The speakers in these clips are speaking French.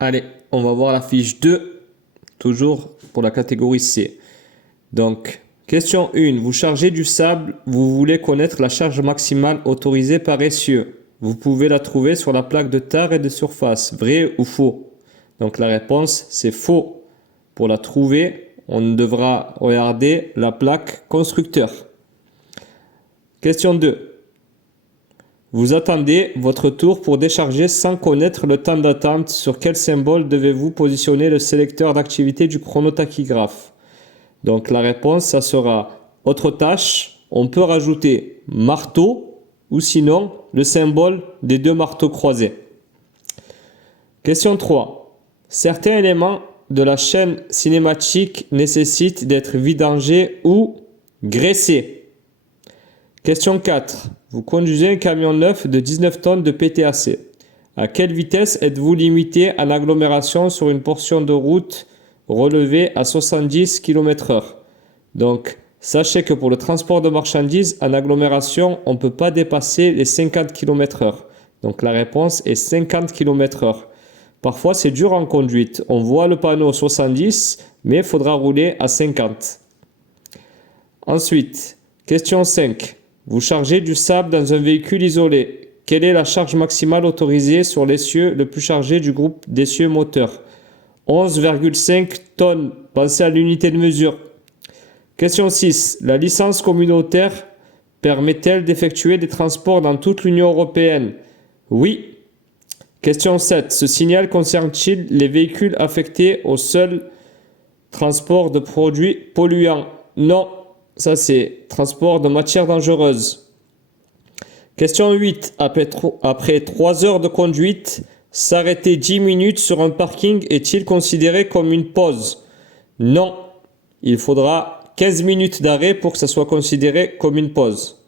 Allez, on va voir la fiche 2, toujours pour la catégorie C. Donc, question 1. Vous chargez du sable, vous voulez connaître la charge maximale autorisée par essieu. Vous pouvez la trouver sur la plaque de tare et de surface. Vrai ou faux? Donc la réponse, c'est faux. Pour la trouver, on devra regarder la plaque constructeur. Question 2. Vous attendez votre tour pour décharger sans connaître le temps d'attente. Sur quel symbole devez-vous positionner le sélecteur d'activité du chronotachygraphe? Donc la réponse, ça sera autre tâche. On peut rajouter marteau ou sinon le symbole des deux marteaux croisés. Question 3. Certains éléments de la chaîne cinématique nécessitent d'être vidangés ou graissés. Question 4. Vous conduisez un camion neuf de 19 tonnes de PTAC. À quelle vitesse êtes-vous limité en agglomération sur une portion de route relevée à 70 km/h? Donc, sachez que pour le transport de marchandises, en agglomération, on ne peut pas dépasser les 50 km/h. Donc, la réponse est 50 km/h. Parfois, c'est dur en conduite. On voit le panneau 70, mais il faudra rouler à 50. Ensuite, question 5. Vous chargez du sable dans un véhicule isolé. Quelle est la charge maximale autorisée sur l'essieu le plus chargé du groupe d'essieux moteurs? 11,5 tonnes. Pensez à l'unité de mesure. Question 6. La licence communautaire permet-elle d'effectuer des transports dans toute l'Union européenne? Oui. Question 7. Ce signal concerne-t-il les véhicules affectés au seul transport de produits polluants? Non. Ça, c'est transport de matières dangereuses. Question 8. Après 3 heures de conduite, s'arrêter 10 minutes sur un parking est-il considéré comme une pause? Non. Il faudra 15 minutes d'arrêt pour que ça soit considéré comme une pause.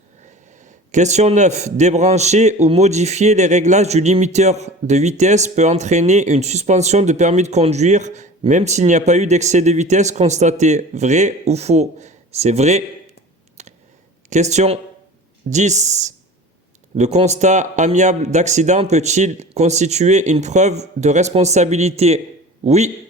Question 9. Débrancher ou modifier les réglages du limiteur de vitesse peut entraîner une suspension de permis de conduire même s'il n'y a pas eu d'excès de vitesse constaté. Vrai ou faux? C'est vrai. Question 10. Le constat amiable d'accident peut-il constituer une preuve de responsabilité? Oui.